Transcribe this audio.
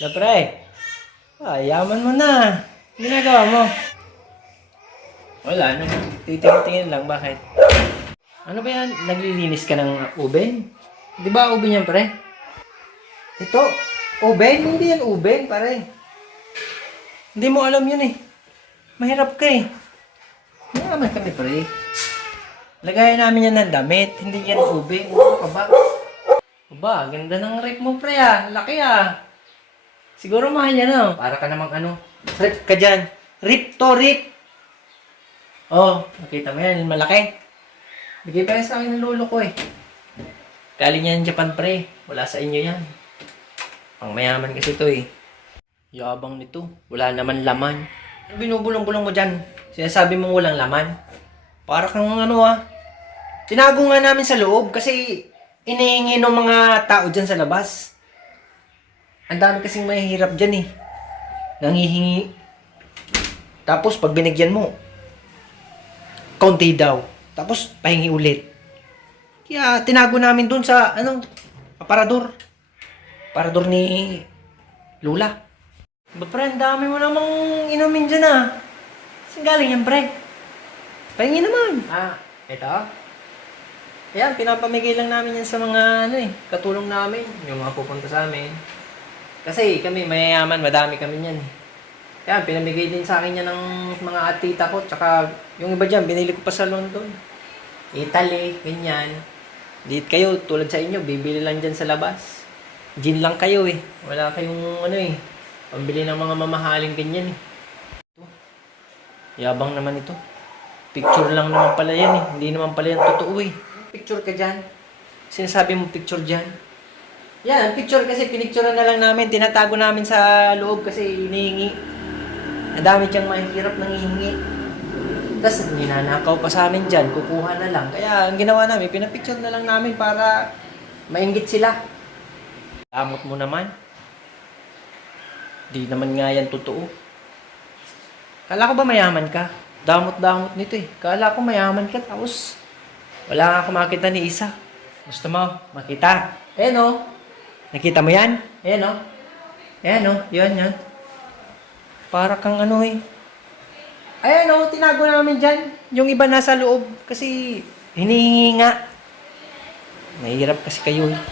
Na pre, yaman mo na. Ginagawa mo. Wala naman. Titingin lang, bakit? Ano ba yan? Naglilinis ka ng uben? Di ba uben yan, pre? Ito, uben? Hindi yan uben, pare. Hindi mo alam yun eh. Mahirap ka eh. Mayaman kami, pre. Lagayan namin yan ng damit. Hindi yan uben. Ano ka ba? Aba, ganda ng rip mo, pre ah. Laki ah. Siguro mahal yan oh. Para ka namang ano. Rip ka dyan. Rip to, rip. Oh, nakita mo yan. Malaki. Bigay pa yan sa akin ng lolo ko eh. Galing yan Japan, pre. Wala sa inyo yan. Pang mayaman kasi ito eh. Yabang nito. Wala naman laman. Ano binubulong-bulong mo dyan? Sinasabi mo walang laman? Para kang ano ah. Tinago nga namin sa loob kasi inihingi ng mga tao dyan sa labas. Ang dami kasing mahihirap dyan eh. Nanghihingi. Tapos pag binigyan mo, konti daw. Tapos pahingi ulit. Kaya tinago namin dun sa aparador. Aparador ni Lula. Ba pre, ang dami mo namang inumin dyan ah. Saan galing yan pre? Pahingi naman. Ito? Ayan, pinapamigay lang namin yan sa mga katulong namin. Yung mga pupunta sa amin. Kasi kami mayayaman, madami kami niyan. Kaya pinamigay din sa akin yan ng mga atita ko. Tsaka yung iba dyan, binili ko pa sa London. Italy, ganyan. Dito kayo, tulad sa inyo, bibili lang dyan sa labas. Gin lang kayo eh. Wala kayong pambili ng mga mamahaling ganyan eh. Yabang naman ito. Picture lang naman pala yan eh. Hindi naman pala yan totoo eh. Picture ka dyan. Sinasabi mo picture dyan. Yan, picture kasi pinicturean na lang namin. Tinatago namin sa loob kasi hinihingi. Ang dami diyang mahihirap nang hihingi. Tapos ninanakaw pa sa amin dyan. Kukuha na lang. Kaya ang ginawa namin, pinapicture na lang namin para mainggit sila. Damot mo naman. Di naman nga yan totoo. Kala ko ba mayaman ka? Damot-damot nito eh. Kala ko mayaman ka tapos wala nga ako makita ni Isa. Gusto mo makita? Ayan o. Nakita mo yan? Ayan o. Ayan o. Yan. Para kang eh. Ayan o. Tinago namin dyan. Yung iba nasa loob. Kasi hinihingi nga. Mahirap kasi kayo eh.